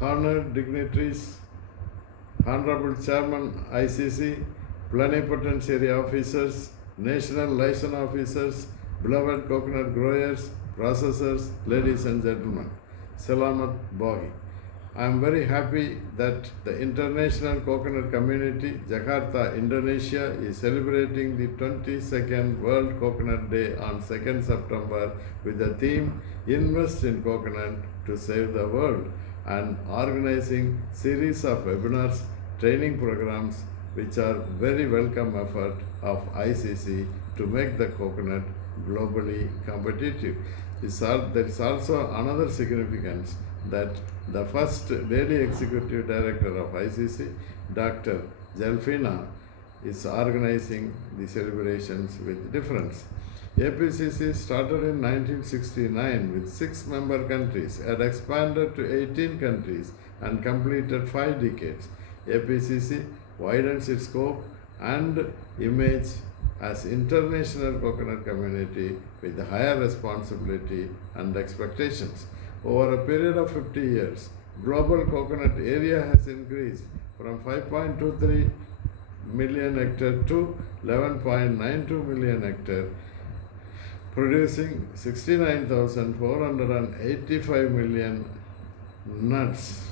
honored dignitaries, Honorable Chairman ICC, plenipotentiary officers, national license officers, beloved coconut growers, processors, ladies and gentlemen, Selamat Bohi. I am very happy that the international coconut community, Jakarta, Indonesia, is celebrating the 22nd World Coconut Day on 2nd September with the theme Invest in Coconut to Save the World, and organizing series of webinars, training programs, which are very welcome effort of ICC to make the coconut globally competitive. There is also another significance that the first lady executive director of ICC, Dr. Jelfina, is organizing the celebrations with difference. APCC started in 1969 with 6 member countries, had expanded to 18 countries and completed 5 decades. APCC widens its scope and image as international coconut community with higher responsibility and expectations. Over a period of 50 years, global coconut area has increased from 5.23 million hectare to 11.92 million hectare, producing 69,485 million nuts.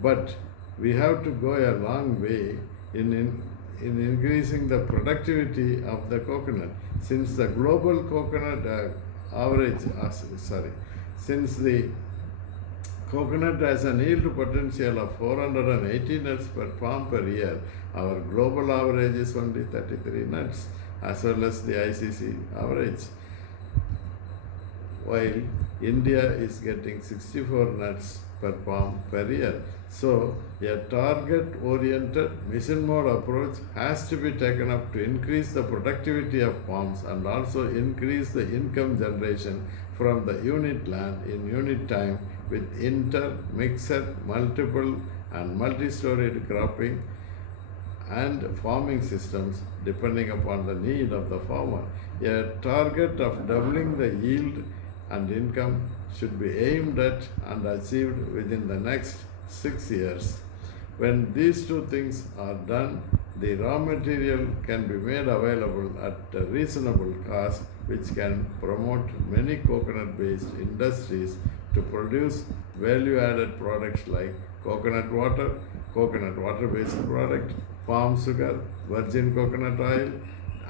But we have to go a long way in increasing the productivity of the coconut, since the global coconut since the coconut has an yield potential of 480 nuts per palm per year, our global average is only 33 nuts, as well as the ICC average, while India is getting 64 nuts per palm per year. So, a target-oriented mission mode approach has to be taken up to increase the productivity of palms and also increase the income generation from the unit land in unit time with intermixed, multiple and multi-storied cropping and farming systems depending upon the need of the farmer. A target of doubling the yield and income should be aimed at and achieved within the next 6 years. When these two things are done, the raw material can be made available at a reasonable cost, which can promote many coconut-based industries to produce value-added products like coconut water-based product, palm sugar, virgin coconut oil,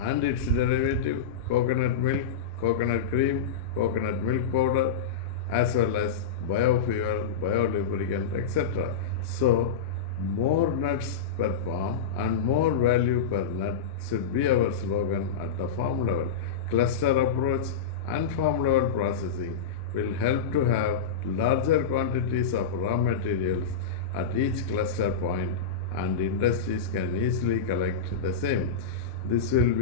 and its derivative, coconut milk, coconut cream, coconut milk powder, as well as biofuel, biolubricant, etc. So, more nuts per palm and more value per nut should be our slogan at the farm level. Cluster approach and farm level processing will help to have larger quantities of raw materials at each cluster point, and industries can easily collect the same. This will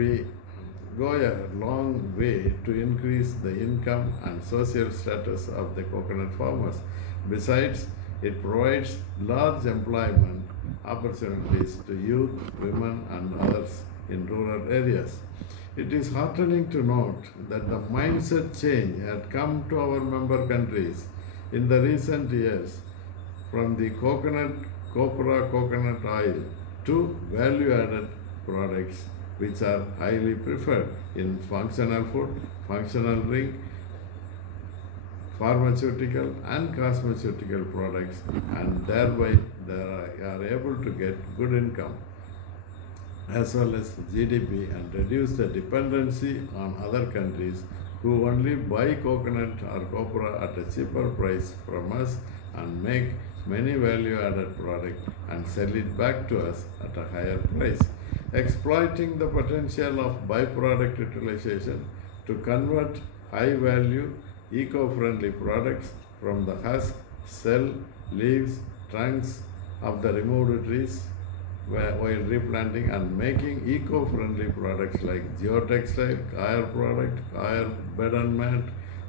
go a long way to increase the income and social status of the coconut farmers. Besides, it provides large employment opportunities to youth, women, and others in rural areas. It is heartening to note that the mindset change had come to our member countries in the recent years from the copra coconut oil to value-added products which are highly preferred in functional food, functional drink, pharmaceutical and cosmeceutical products, and thereby they are able to get good income as well as GDP and reduce the dependency on other countries who only buy coconut or copra at a cheaper price from us and make many value-added products and sell it back to us at a higher price. Exploiting the potential of byproduct utilization to convert high-value, eco-friendly products from the husk, shell, leaves, trunks of the removed trees while replanting, and making eco-friendly products like geotextile, coir product, coir bed and mat,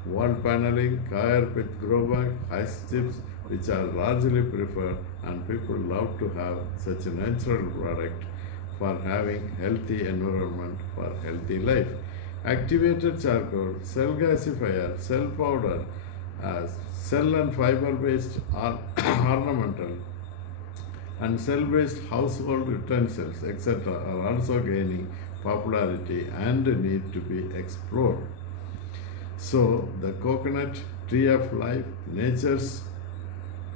wall paneling, coir with grow bag, husk chips, which are largely preferred, and people love to have such a natural product for having healthy environment for healthy life. Activated charcoal, cell gasifier, cell powder, cell and fiber based ornamental and cell-based household utensils, etc., are also gaining popularity and need to be explored. So, the coconut tree of life, nature's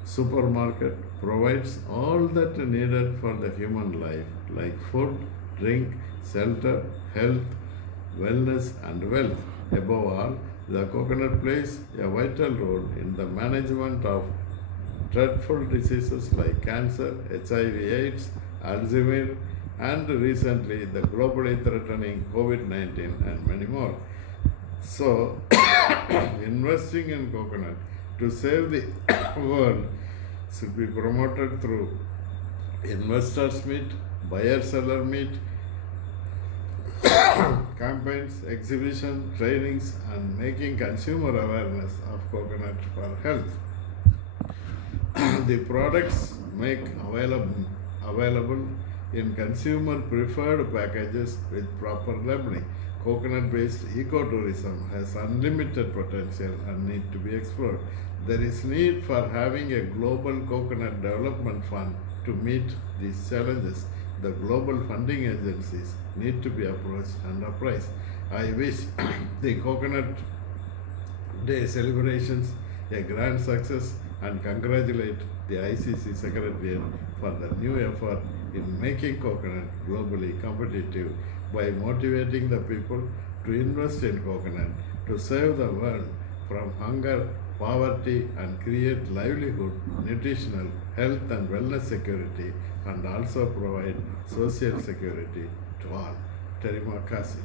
supermarket, provides all that needed for the human life, like food, drink, shelter, health, wellness, and wealth. Above all, the coconut plays a vital role in the management of dreadful diseases like cancer, HIV/AIDS, Alzheimer's, and recently the globally threatening COVID-19 and many more. So, investing in coconut to save the world should be promoted through investors meet, buyer seller meet, campaigns, exhibition, trainings, and making consumer awareness of coconut for health. The products make available in consumer preferred packages with proper labeling. Coconut based ecotourism has unlimited potential and need to be explored. There is need for having a global coconut development fund to meet these challenges. The global funding agencies need to be approached and appraised. I wish the Coconut Day celebrations a grand success and congratulate the ICC Secretariat for the new effort in making coconut globally competitive by motivating the people to invest in coconut, to save the world from hunger, poverty, and create livelihood, nutritional, health, and wellness security, and also provide social security to all. Terima kasih.